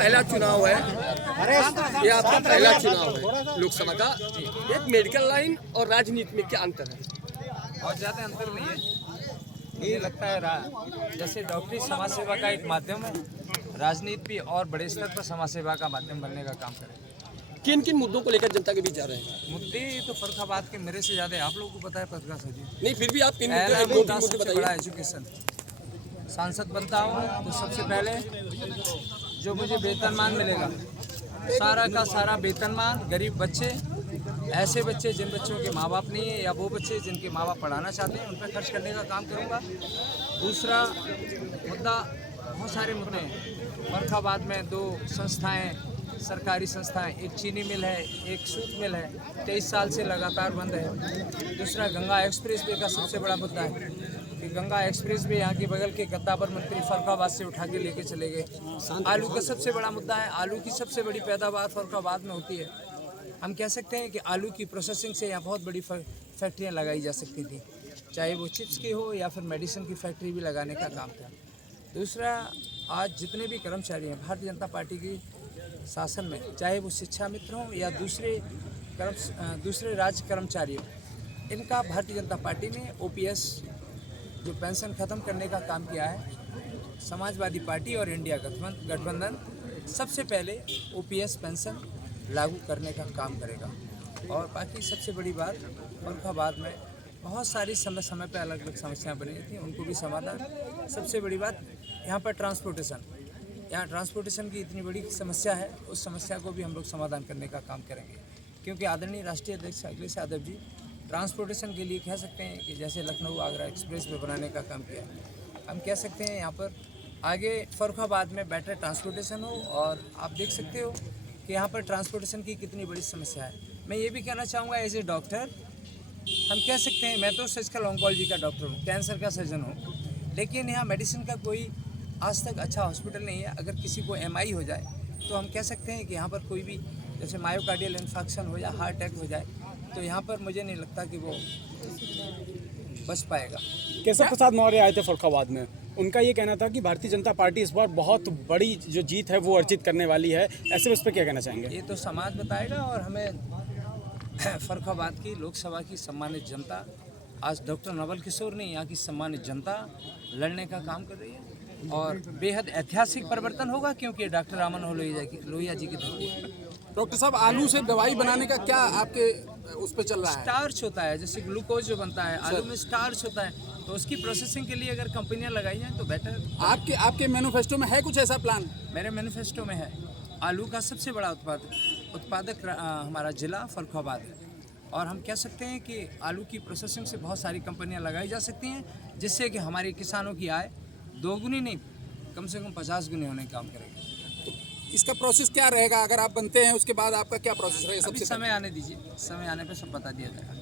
पहला चुनाव है, ये आपका पहला चुनाव है लोकसभा का। एक मेडिकल लाइन और राजनीति में क्या अंतर है? बहुत ज़्यादा अंतर नहीं है। मुझे लगता है जैसे डॉक्टरी समाज सेवा का एक माध्यम है, राजनीति भी और बड़े स्तर पर समाज सेवा का माध्यम बनने का काम करे। किन किन मुद्दों को लेकर जनता के बीच जा रहे हैं? मुद्दे तो फर्रुखाबाद के मेरे से ज़्यादा आप लोगों को पता है पत्रकार सर जी। नहीं, फिर भी आप किन पहला मुद्दे मुद्दा मुद्दे सबसे बड़ा बताइए। एजुकेशन। सांसद बनता हूँ तो सबसे पहले जो मुझे वेतनमान मिलेगा, सारा का सारा वेतनमान गरीब बच्चे, ऐसे बच्चे जिन बच्चों के माँ बाप नहीं है या वो बच्चे जिनके माँ बाप पढ़ाना चाहते हैं, उन पर खर्च करने का काम करूँगा। दूसरा मुद्दा, बहुत सारे मुद्दे हैं। फर्रुखाबाद में 2 संस्थाएं, सरकारी संस्थाएं, एक चीनी मिल है, एक सूत मिल है, 23 साल से लगातार बंद है। दूसरा गंगा एक्सप्रेस वे का सबसे बड़ा मुद्दा है कि गंगा एक्सप्रेस वे यहाँ के बगल के गद्दावर मंत्री फर्रुखाबाद से उठा के लेके चले गए। आलू का सबसे बड़ा मुद्दा है, आलू की सबसे बड़ी पैदावार फर्रुखाबाद में होती है। हम कह सकते हैं कि आलू की प्रोसेसिंग से यहाँ बहुत बड़ी फैक्ट्रियाँ लगाई जा सकती थी, चाहे वो चिप्स की हो या फिर मेडिसिन की फैक्ट्री भी लगाने का काम था। दूसरा, आज जितने भी कर्मचारी हैं भारतीय जनता पार्टी की शासन में, चाहे वो शिक्षा मित्र हों या दूसरे राज्य कर्मचारी हों, इनका भारतीय जनता पार्टी ने OPS जो पेंशन ख़त्म करने का काम किया है। समाजवादी पार्टी और इंडिया गठबंधन सबसे पहले OPS पेंशन लागू करने का काम करेगा। और बाकी सबसे बड़ी बात, फर्रुखाबाद में बहुत सारी समय पे अलग अलग समस्याएं बनी थी, उनको भी समाधान। सबसे बड़ी बात यहाँ पर ट्रांसपोर्टेशन की इतनी बड़ी समस्या है, उस समस्या को भी हम लोग समाधान करने का काम करेंगे। क्योंकि आदरणीय राष्ट्रीय अध्यक्ष अखिलेश यादव जी ट्रांसपोर्टेशन के लिए कह सकते हैं कि जैसे लखनऊ आगरा एक्सप्रेस वे बनाने का काम किया, हम कह सकते हैं यहाँ पर आगे फर्रुखाबाद में बेटर ट्रांसपोर्टेशन हो। और आप देख सकते हो कि यहाँ पर ट्रांसपोर्टेशन की कितनी बड़ी समस्या है। मैं ये भी कहना चाहूँगा, एज ए डॉक्टर हम कह सकते हैं, मैं तो सर्जिकल ऑन्कोलॉजी का डॉक्टर हूँ, कैंसर का सर्जन हूँ, लेकिन यहाँ मेडिसिन का कोई आज तक अच्छा हॉस्पिटल नहीं है। अगर किसी को MI हो जाए तो हम कह सकते हैं कि यहाँ पर कोई भी जैसे मायोकार्डियल इन्फेक्शन हो या हार्ट अटैक हो जाए तो यहाँ पर मुझे नहीं लगता कि वो बच पाएगा। केशव प्रसाद मौर्य आए थे फर्रुखाबाद में, उनका ये कहना था कि भारतीय जनता पार्टी इस बार बहुत बड़ी जो जीत है वो अर्जित करने वाली है। ऐसे में उस पर क्या कहना चाहेंगे? ये तो समाज बताएगा। और हमें फर्रुखाबाद की लोकसभा की सम्मानित जनता, आज डॉक्टर नवल किशोर ने यहाँ की सम्मानित जनता लड़ने का काम कर रही है और बेहद ऐतिहासिक परिवर्तन होगा, क्योंकि डॉक्टर रामन लोहिया जी की धरती है। डॉक्टर साहब, आलू से दवाई बनाने का क्या आपके उस पर चल रहा है? स्टार्च होता है, जैसे ग्लूकोज जो बनता है आलू में स्टार्च होता है, तो उसकी प्रोसेसिंग के लिए अगर कंपनियां लगाई जाएं तो बेटर। आपके मैनिफेस्टो में है कुछ ऐसा प्लान? मेरे मैनिफेस्टो में है, आलू का सबसे बड़ा उत्पादक हमारा जिला फर्रुखाबाद है। और हम कह सकते हैं कि आलू की प्रोसेसिंग से बहुत सारी कंपनियां लगाई जा सकती हैं, जिससे कि हमारे किसानों की आय दोगुनी नहीं, कम से कम 50 गुनी होने का काम करेगी। इसका प्रोसेस क्या रहेगा? अगर आप बनते हैं उसके बाद आपका क्या प्रोसेस रहेगा? अभी समय आने दीजिए, समय आने पे सब बता दिया जाएगा।